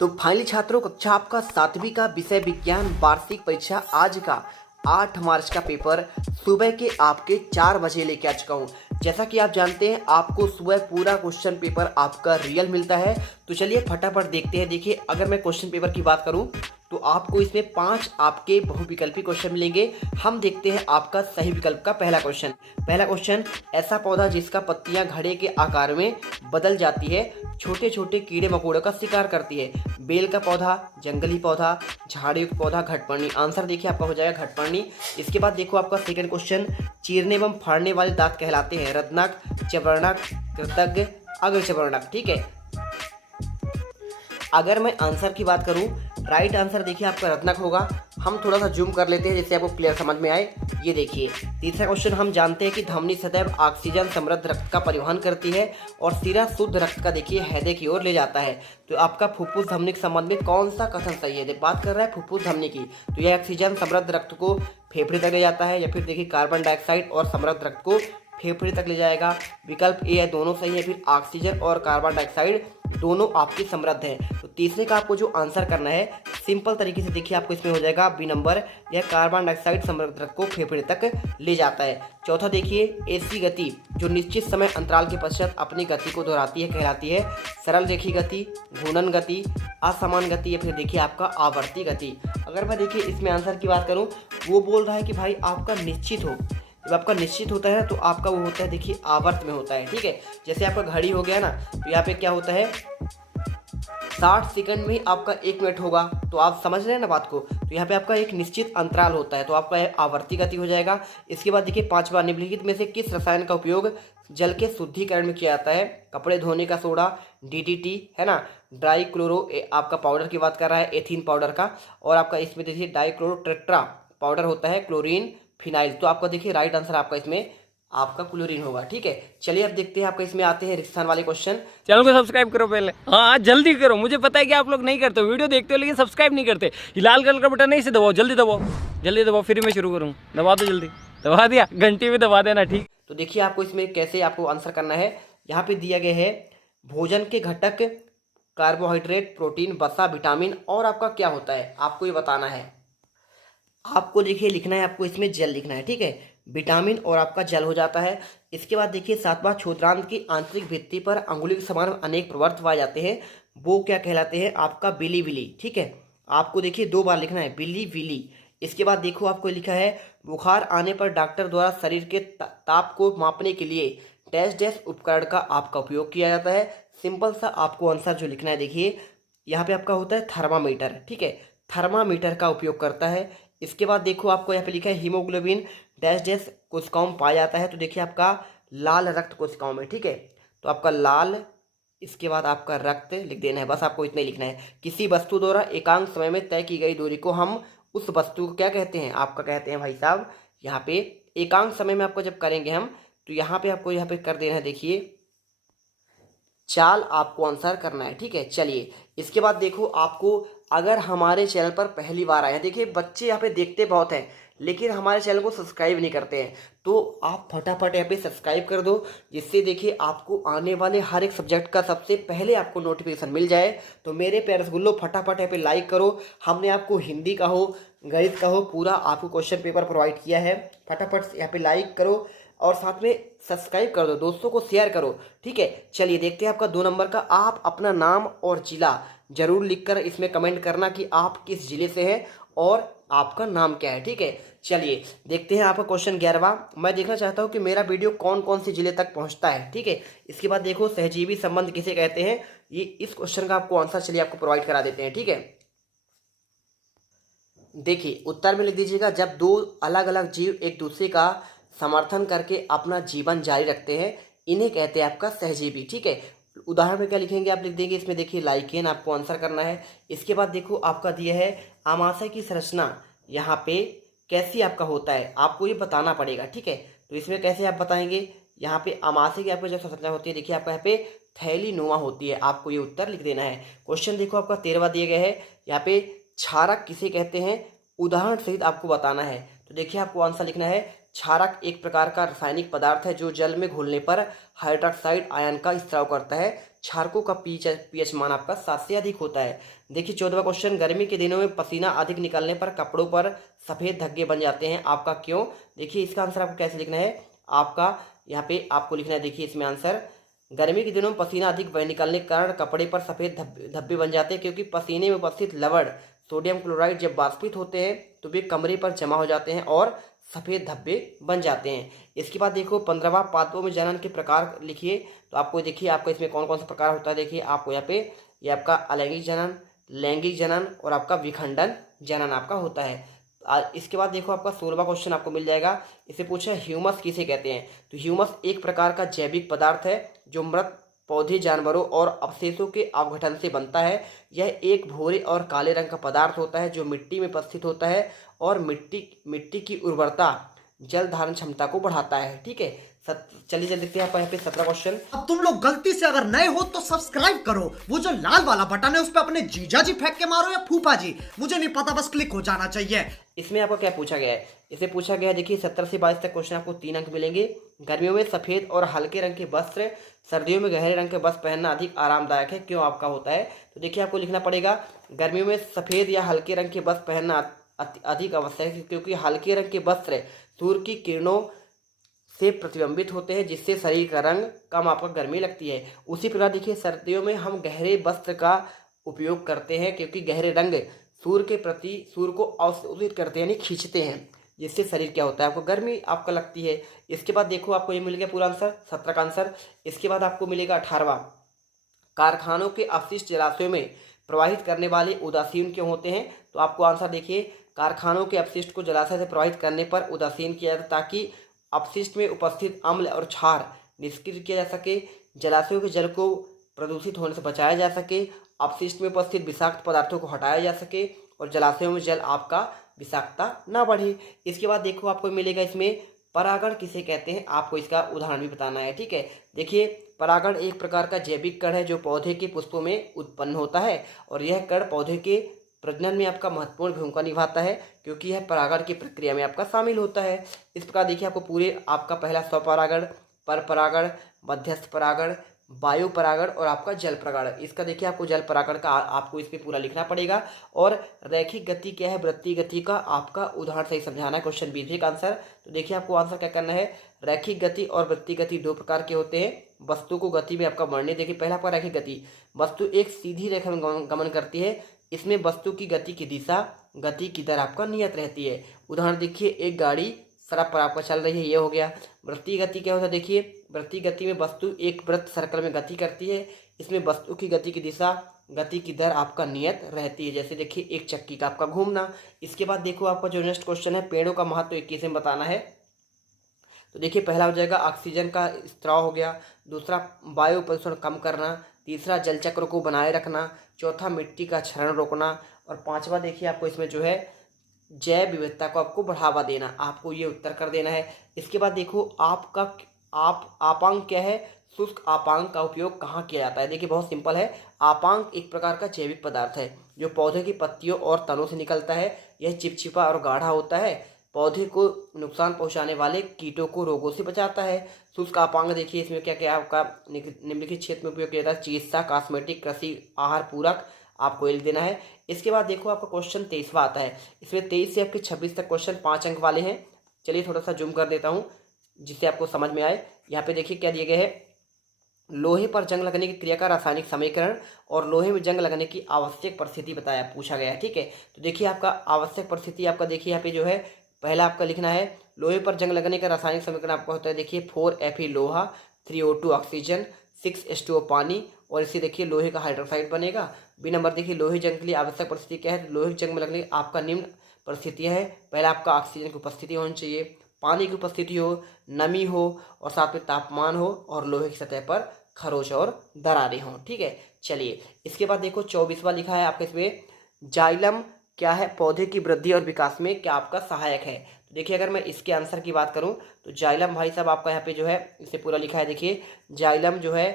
तो फाइनली छात्रों, कक्षा आपका 7वीं का विषय विज्ञान वार्षिक परीक्षा आज का 8 मार्च का पेपर सुबह के आपके 4 बजे लेके आ चुका हूँ। जैसा कि आप जानते हैं, आपको सुबह पूरा क्वेश्चन पेपर आपका रियल मिलता है। तो चलिए फटाफट देखते हैं। देखिए, अगर मैं क्वेश्चन पेपर की बात करूं तो आपको इसमें 5 आपके बहुविकल्पी क्वेश्चन मिलेंगे। हम देखते हैं आपका सही विकल्प का पहला क्वेश्चन, ऐसा पौधा जिसका पत्तियां घड़े के आकार में बदल जाती है, छोटे छोटे कीड़े मकोड़ों का शिकार करती है। बेल का पौधा, जंगली पौधा, झाड़ीयुक्त पौधा, घटपर्णी। आंसर देखिए आपका हो जाएगा घटपर्णी। इसके बाद देखो आपका सेकंड क्वेश्चन, चीरने एवं फाड़ने वाले दांत कहलाते हैं रत्नाक, चवर्णक, कृतज्ञ, अग्रचवर्णक। ठीक है, अगर मैं आंसर की बात करूं, राइट आंसर देखिए आपका रत्नक होगा। हम थोड़ा सा जूम कर लेते हैं जिससे आपको क्लियर समझ में आए। ये देखिए तीसरा क्वेश्चन, हम जानते हैं कि धमनी सदैव ऑक्सीजन समृद्ध रक्त का परिवहन करती है और सिरा शुद्ध रक्त का देखिए हृदय की ओर ले जाता है। तो आपका फुफ्फुस धमनी के संबंध में कौन सा कथन सही है? बात कर रहा है फुफ्फुस धमनी की, तो यह ऑक्सीजन समृद्ध रक्त को फेफड़े तक ले जाता है, या फिर देखिए कार्बन डाइऑक्साइड और समृद्ध रक्त को फेफड़े तक ले जाएगा। विकल्प ए है, दोनों सही है। फिर ऑक्सीजन और कार्बन डाइऑक्साइड दोनों आपके समृद्ध हैं। तो तीसरे का आपको जो आंसर करना है सिंपल तरीके से देखिए आपको इसमें हो जाएगा बी नंबर, यह कार्बन डाइऑक्साइड समृद्ध रक्त को फेफड़े तक ले जाता है। चौथा देखिए, ऐसी गति जो निश्चित समय अंतराल के पश्चात अपनी गति को दोहराती है कहलाती है सरल रेखी गति, घूर्णन गति, असमान गति, या फिर देखिए आपका आवर्ती गति। अगर मैं देखिए इसमें आंसर की बात करूँ, वो बोल रहा है कि भाई आपका निश्चित हो। जब आपका निश्चित होता है तो आपका वो होता है देखिए आवर्त में होता है। ठीक है, जैसे आपका घड़ी हो गया ना, तो यहाँ पे क्या होता है 60 सेकंड में आपका 1 मिनट होगा। तो आप समझ रहे हैं ना बात को। तो यहाँ पे आपका एक निश्चित अंतराल होता है, तो आपका आवर्ती गति हो जाएगा। इसके बाद देखिए पांचवा, निम्नलिखित में से किस रसायन का उपयोग जल के शुद्धिकरण में किया जाता है? कपड़े धोने का सोडा, डीडीटी है ना, ड्राई क्लोरो आपका पाउडर की बात कर रहा है, एथीन पाउडर का, और आपका इसमें देखिए डाइक्लोरो टेट्रा पाउडर होता है, क्लोरीन, फिनाइल। तो आपका देखिए राइट आंसर आपका इसमें आपका क्लोरीन होगा। ठीक है, चलिए अब देखते हैं आपका इसमें आते हैं रिक्सान वाले क्वेश्चन। चैनल को सब्सक्राइब करो पहले। हाँ जल्दी करो, मुझे पता है कि आप लोग नहीं करते हो, वीडियो देखते हो लेकिन सब्सक्राइब नहीं करते। ये लाल कलर का बटन नहीं, इसे दबाओ, जल्दी दबाओ, जल्दी दबाओ, फिर मैं शुरू करूँ। दबा दो जल्दी, दबा दिया, घंटी में दबा देना। ठीक, तो देखिए आपको इसमें कैसे आपको आंसर करना है। यहाँ पे दिया गया है भोजन के घटक कार्बोहाइड्रेट, प्रोटीन, वसा, विटामिन और आपका क्या होता है, आपको ये बताना है। आपको देखिए लिखना है, आपको इसमें जल लिखना है। ठीक है, विटामिन और आपका जल हो जाता है। इसके बाद देखिए सातवां, क्षुद्रांत की आंतरिक भित्ति पर अंगुली के समान अनेक प्रवर्त पाए जाते हैं, वो क्या कहलाते हैं? आपका बिली विली। ठीक है, आपको देखिए 2 बार लिखना है, बिली विली। इसके बाद देखो आपको लिखा है बुखार आने पर डॉक्टर द्वारा शरीर के ताप को मापने के लिए डैश डैश उपकरण का आपका उपयोग किया जाता है। सिंपल सा आपको आंसर जो लिखना है, देखिए यहाँ पे आपका होता है थर्मामीटर। ठीक है, थर्मामीटर का उपयोग करता है। इसके बाद देखो आपको यहाँ पे लिखा है हीमोग्लोबिन डैश डैश कोशिकाओं में पाया जाता है, तो देखिए आपका लाल रक्त कोशिकाओं में। ठीक है, तो आपका लाल, इसके बाद आपका रक्त लिख देना है, बस आपको इतना ही लिखना है। किसी वस्तु द्वारा एकांक समय में तय की गई दूरी को हम उस वस्तु को क्या कहते हैं? आपका कहते हैं भाई साहब यहाँ पे एकांक समय में आपको जब करेंगे हम, तो यहाँ पे आपको यहाँ पे कर देना है, देखिए चाल आपको आंसर करना है। ठीक है, चलिए इसके बाद देखो आपको, अगर हमारे चैनल पर पहली बार आए हैं, देखिए बच्चे यहाँ पे देखते बहुत हैं लेकिन हमारे चैनल को सब्सक्राइब नहीं करते हैं, तो आप फटाफट यहाँ पे सब्सक्राइब कर दो, जिससे देखिए आपको आने वाले हर एक सब्जेक्ट का सबसे पहले आपको नोटिफिकेशन मिल जाए। तो मेरे प्यारे रसगुल्लो फटाफट यहाँ पे लाइक करो। हमने आपको हिंदी का हो, गणित का हो, पूरा आपको क्वेश्चन पेपर प्रोवाइड किया है। फटाफट यहाँ पे लाइक करो और साथ में सब्सक्राइब कर दो, दोस्तों को शेयर करो। ठीक है, चलिए देखते हैं आपका 2 नंबर का। आप अपना नाम और जिला जरूर लिखकर इसमें कमेंट करना कि आप किस जिले से हैं और आपका नाम क्या है। ठीक है, चलिए देखते हैं आपका क्वेश्चन 11वां। मैं देखना चाहता हूं कि मेरा वीडियो कौन कौन से जिले तक पहुंचता है। ठीक है, इसके बाद देखो सहजीवी संबंध किसे कहते हैं, ये इस क्वेश्चन का आपको आंसर चलिए आपको प्रोवाइड करा देते हैं। ठीक है, देखिए उत्तर में लिख दीजिएगा, जब 2 अलग अलग जीव एक दूसरे का समर्थन करके अपना जीवन जारी रखते हैं, इन्हें कहते हैं आपका सहजीवी। ठीक है, उदाहरण में क्या लिखेंगे आप लिख देंगे, इसमें देखिए लाइकेन आपको आंसर करना है। इसके बाद देखो आपका दिया है आमाशय की संरचना यहाँ पे कैसी आपका होता है, आपको ये बताना पड़ेगा। ठीक है, तो इसमें कैसे आप बताएंगे, यहाँ पे आमाशय की आपको जब संरचना होती है, देखिए आपका यहाँ पे थैली नुमा होती है, आपको ये उत्तर लिख देना है। क्वेश्चन देखो आपका 13वां दिया गया है, यहाँ पे क्षारक किसे कहते हैं, उदाहरण सहित आपको बताना है। तो देखिए आपको आंसर लिखना है, क्षारक एक प्रकार का रासायनिक पदार्थ है जो जल में घुलने पर हाइड्रोक्साइड आयन का स्त्राव करता है। क्षारकों का पीएच मान आपका 7 से अधिक होता है। देखिए 14वां क्वेश्चन, गर्मी के दिनों में पसीना अधिक निकलने पर कपड़ों पर सफ़ेद धब्बे बन जाते हैं, आपका क्यों? देखिए इसका आंसर आपको कैसे लिखना है, आपका यहाँ पे आपको लिखना है, देखिए इसमें आंसर, गर्मी के दिनों में पसीना अधिक निकलने के कारण कपड़े पर सफ़ेद धब्बे बन जाते हैं, क्योंकि पसीने में उपस्थित लवण सोडियम क्लोराइड जब वाष्पित होते हैं तो वे कमरे पर जमा हो जाते हैं और सफ़ेद धब्बे बन जाते हैं। इसके बाद देखो 15वां, पादपों में जनन के प्रकार लिखिए। तो आपको देखिए आपका इसमें कौन कौन सा प्रकार होता है, देखिए आपको यहाँ पे ये आपका अलैंगिक जनन, लैंगिक जनन और आपका विखंडन जनन आपका होता है। इसके बाद देखो आपका 16वां क्वेश्चन आपको मिल जाएगा। इसे पूछा ह्यूमस किसे कहते हैं? तो ह्यूमस एक प्रकार का जैविक पदार्थ है जो मृत पौधे, जानवरों और अवशेषों के अवघटन से बनता है। यह एक भूरे और काले रंग का पदार्थ होता है जो मिट्टी में उपस्थित होता है और मिट्टी की उर्वरता, जल धारण क्षमता को बढ़ाता है। ठीक है, चलिए जल्दी देखते हैं यहाँ पे 17वां क्वेश्चन। अब तुम लोग गलती से अगर नए हो तो सब्सक्राइब करो, वो जो लाल वाला बटन है उस पर अपने जीजा जी फेंक के मारो या फूफा जी, मुझे नहीं पता, बस क्लिक हो जाना चाहिए। इसमें आपको क्या पूछा गया है? इसे पूछा गया है, देखिए 17 से 22 तक क्वेश्चन आपको 3 अंक मिलेंगे। गर्मियों में सफ़ेद और हल्के रंग के वस्त्र, सर्दियों में गहरे रंग के वस्त्र पहनना अधिक आरामदायक है, क्यों आपका होता है? तो देखिए आपको लिखना पड़ेगा, गर्मियों में सफ़ेद या हल्के रंग के वस्त्र पहनना अधिक आवश्यक है, क्योंकि हल्के रंग के वस्त्र सूर्य की किरणों से प्रतिबिंबित होते हैं, जिससे शरीर का रंग कम आपको गर्मी लगती है। उसी प्रकार देखिए सर्दियों में हम गहरे वस्त्र का उपयोग करते हैं, क्योंकि गहरे रंग सूर्य को अवशोषित करते हैं, यानी खींचते हैं, जिससे शरीर क्या होता है, आपको गर्मी आपको लगती है। इसके बाद देखो आपको ये मिल गया पूरा आंसर, 17 का आंसर। इसके बाद आपको मिलेगा 18वां, कारखानों के अपशिष्ट जलाशयों में प्रवाहित करने वाले उदासीन क्यों होते हैं? तो आपको आंसर देखिए, कारखानों के अपशिष्ट को जलाशय से प्रवाहित करने पर उदासीन किया जाता है, ताकि अपशिष्ट में उपस्थित अम्ल और क्षार निष्क्रिय किया जा सके, जलाशयों के जल को प्रदूषित होने से बचाया जा सके, अपशिष्ट में उपस्थित विषाक्त पदार्थों को हटाया जा सके और जलाशयों में जल आपका विषाक्तता ना बढ़े। इसके बाद देखो आपको मिलेगा इसमें परागण किसे कहते हैं, आपको इसका उदाहरण भी बताना है। ठीक है, देखिए परागण एक प्रकार का जैविक कण है जो पौधे के पुष्पों में उत्पन्न होता है और यह कण पौधे के प्रजनन में आपका महत्वपूर्ण भूमिका निभाता है, क्योंकि यह परागण की प्रक्रिया में आपका शामिल होता है। इस प्रकार देखिए आपको पूरे आपका पहला स्वपरागण, पर परागण, मध्यस्थ परागण, वायु परागण और आपका जल परागण। इसका देखिए आपको जल परागण का आपको इस पर पूरा लिखना पड़ेगा। और रैखिक गति क्या है, वृत्तीय गति का आपका उदाहरण सही समझाना है, क्वेश्चन 20 का आंसर। तो देखिए आपको आंसर क्या करना है, रैखिक गति और वृत्तीय गति दो प्रकार के होते हैं। वस्तु को गति में आपका वर्णित, देखिए पहला आपका रैखिक गति, वस्तु एक सीधी रेखा में गमन करती है, इसमें वस्तु की गति की दिशा, गति की दर आपका नियत रहती है। उदाहरण देखिए, एक गाड़ी सड़क पर आपका चल रही है, ये हो गया। वृत्तीय गति क्या होता है, देखिए वृत्तीय गति में वस्तु एक वृत्त सर्कल में गति करती है, इसमें वस्तु की गति की दिशा, गति की दर आपका नियत रहती है, जैसे देखिए एक चक्की का आपका घूमना। इसके बाद देखो आपका जो नेक्स्ट क्वेश्चन है, पेड़ों का महत्व 21 में बताना है। तो देखिए पहला हो जाएगा ऑक्सीजन का स्त्राव हो गया, दूसरा वायु प्रदूषण कम करना, तीसरा जल चक्र को बनाए रखना, चौथा मिट्टी का क्षरण रोकना और पांचवा देखिए आपको इसमें जो है जैव विविधता को आपको बढ़ावा देना। आपको ये उत्तर कर देना है। इसके बाद देखो आपांक क्या है, शुष्क आपांक का उपयोग कहाँ किया जाता है? देखिए बहुत सिंपल है, आपांक एक प्रकार का जैविक पदार्थ है जो पौधे की पत्तियों और तनों से निकलता है। यह चिपचिपा और गाढ़ा होता है, पौधे को नुकसान पहुंचाने वाले कीटों को रोगों से बचाता है। शुष्क आपांक देखिए इसमें क्या क्या आपका निम्नलिखित क्षेत्र में उपयोग किया जाता है, चिकित्सा, कॉस्मेटिक, कृषि, आहार पूरक, आपको ये देना है। इसके बाद देखो आपका क्वेश्चन 23वां आता है। इसमें 23 से आपके 26 तक क्वेश्चन 5 अंक वाले हैं। चलिए थोड़ा सा जूम कर देता हूँ जिससे आपको समझ में आए। यहाँ पे देखिए क्या दिए गए हैं, लोहे पर जंग लगने की क्रिया का रासायनिक समीकरण और लोहे में जंग लगने की आवश्यक परिस्थिति बताया पूछा गया है। ठीक है, तो देखिए आपका आवश्यक परिस्थिति आपका देखिए यहाँ पे जो है पहला आपका लिखना है, लोहे पर जंग लगने का रासायनिक समीकरण आपका होता है देखिए 4Fe लोहा, 3O2 ऑक्सीजन, 6H2O पानी और इसे देखिए लोहे का हाइड्रोक्साइड बनेगा। बी नंबर देखिए लोहे जंग के लिए आवश्यक परिस्थिति क्या है, लोहे जंग में लगने की आपका निम्न परिस्थितियाँ है। पहला आपका ऑक्सीजन की उपस्थिति होनी चाहिए, पानी की उपस्थिति हो, नमी हो और साथ में तापमान हो और लोहे की सतह पर खरोच और दरारें हों। ठीक है, चलिए इसके बाद देखो 24वां लिखा है आपके इसमें, जाइलम क्या है, पौधे की वृद्धि और विकास में क्या आपका सहायक है। तो देखिए अगर मैं इसके आंसर की बात करूं तो जाइलम भाई साहब आपका यहाँ पे जो है इसे पूरा लिखा है। देखिए जाइलम जो है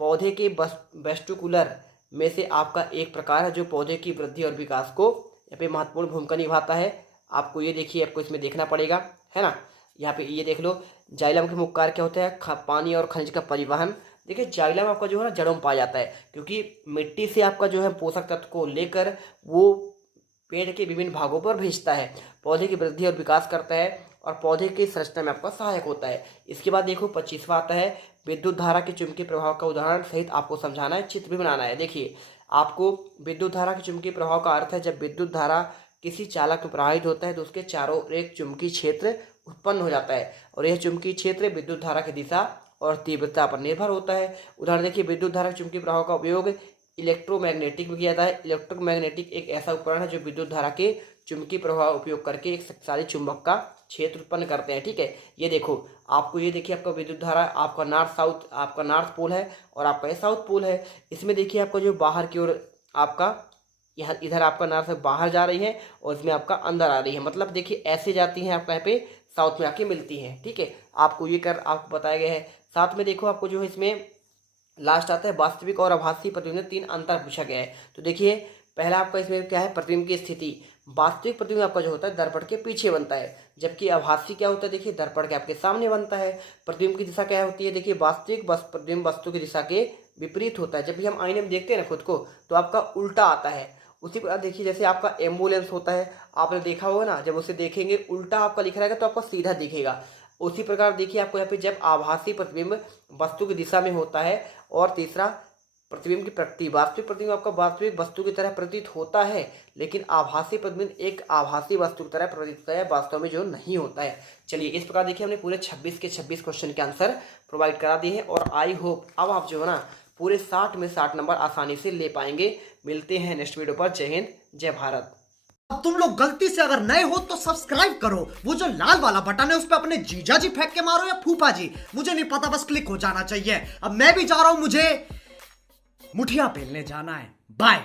पौधे के वेस्टिकुलर में से आपका एक प्रकार है जो पौधे की वृद्धि और विकास को यहाँ पे महत्वपूर्ण भूमिका निभाता है। आपको ये देखिए आपको इसमें देखना पड़ेगा, है ना। यहाँ पे ये देख लो, जाइलम के मुख्य कार्य क्या होता है, पानी और खनिज का परिवहन। देखिए जाइलम आपका जो है ना जड़ों में पाया जाता है, क्योंकि मिट्टी से आपका जो है पोषक तत्व को लेकर वो पेड़ के विभिन्न भागों पर भेजता है, पौधे की वृद्धि और विकास करता है और पौधे की संरचना में आपका सहायक होता है। इसके बाद देखो 25वां आता है, विद्युत धारा के चुंबकीय प्रभाव का उदाहरण सहित आपको समझाना है, चित्र भी बनाना है। देखिए आपको विद्युत धारा के चुंबकीय प्रभाव का अर्थ है जब विद्युत धारा किसी चालक में प्रवाहित होता है तो उसके चारों ओर एक चुंबकीय क्षेत्र उत्पन्न हो जाता है और यह चुंबकीय क्षेत्र विद्युत धारा की दिशा और तीव्रता पर निर्भर होता है। उदाहरण देखिए, विद्युत धारा के चुंबकीय प्रभाव का उपयोग इलेक्ट्रोमैग्नेटिक में किया जाता है। इलेक्ट्रोमैग्नेटिक एक ऐसा उपकरण है जो विद्युत धारा के चुंबकीय प्रभाव उपयोग करके एक शक्तिशाली चुंबक का क्षेत्र उत्पन्न करते हैं। ठीक है, ये देखो आपको, ये देखिए आपका विद्युत धारा आपका नॉर्थ पोल है और आपका ये साउथ पोल है। इसमें देखिए आपका जो बाहर की ओर आपका यहाँ इधर आपका नॉर्थ से बाहर जा रही है और इसमें आपका अंदर आ रही है, मतलब देखिए ऐसे जाती हैं आपका यहाँ पे साउथ में आके मिलती हैं। ठीक है, आपको आपको बताया गया है। साथ में देखो आपको जो है इसमें लास्ट आता है वास्तविक और आभासी प्रतिबिंब में 3 अंतर पूछा गया है। तो देखिए पहला आपका इसमें क्या है, प्रतिबिंब की स्थिति। वास्तविक प्रतिबिंब आपका जो होता है दर्पण के पीछे बनता है, जबकि आभासी क्या होता है, देखिए दर्पण के आपके सामने बनता है। प्रतिबिंब की दिशा क्या होती है, देखिए वास्तविक प्रतिबिंब वस्तु की दिशा के विपरीत होता है। जब भी हम आईने में देखते हैं ना खुद को तो आपका उल्टा आता है। उसी प्रकार देखिए जैसे आपका एम्बुलेंस होता है, आपने देखा होगा ना, जब उसे देखेंगे उल्टा आपका लिखा रहेगा तो आपको सीधा दिखेगा। उसी प्रकार देखिए आपको यहाँ पे जब आभासी प्रतिबिंब वस्तु की दिशा में होता है और तीसरा प्रतिबिंब की प्रकृति। वास्तविक प्रतिबिंब आपका वास्तविक वस्तु की तरह प्रतीत होता है, लेकिन आभासी प्रतिबिंब एक आभासी वस्तु की तरह प्रतीत होता है, वास्तव में जो नहीं होता है। चलिए इस प्रकार देखिए हमने पूरे 26 के 26 क्वेश्चन के आंसर प्रोवाइड करा दिए हैं और आई होप अब आप जो है ना पूरे 60 में 60 नंबर आसानी से ले पाएंगे। मिलते हैं नेक्स्ट वीडियो पर। जय हिंद, जय भारत। अब तुम लोग गलती से अगर नए हो तो सब्सक्राइब करो, वो जो लाल वाला बटन है उस पर अपने जीजा जी फेंक के मारो या फूफा जी, मुझे नहीं पता, बस क्लिक हो जाना चाहिए। अब मैं भी जा रहा हूं, मुझे मुठिया पेलने जाना है। बाय।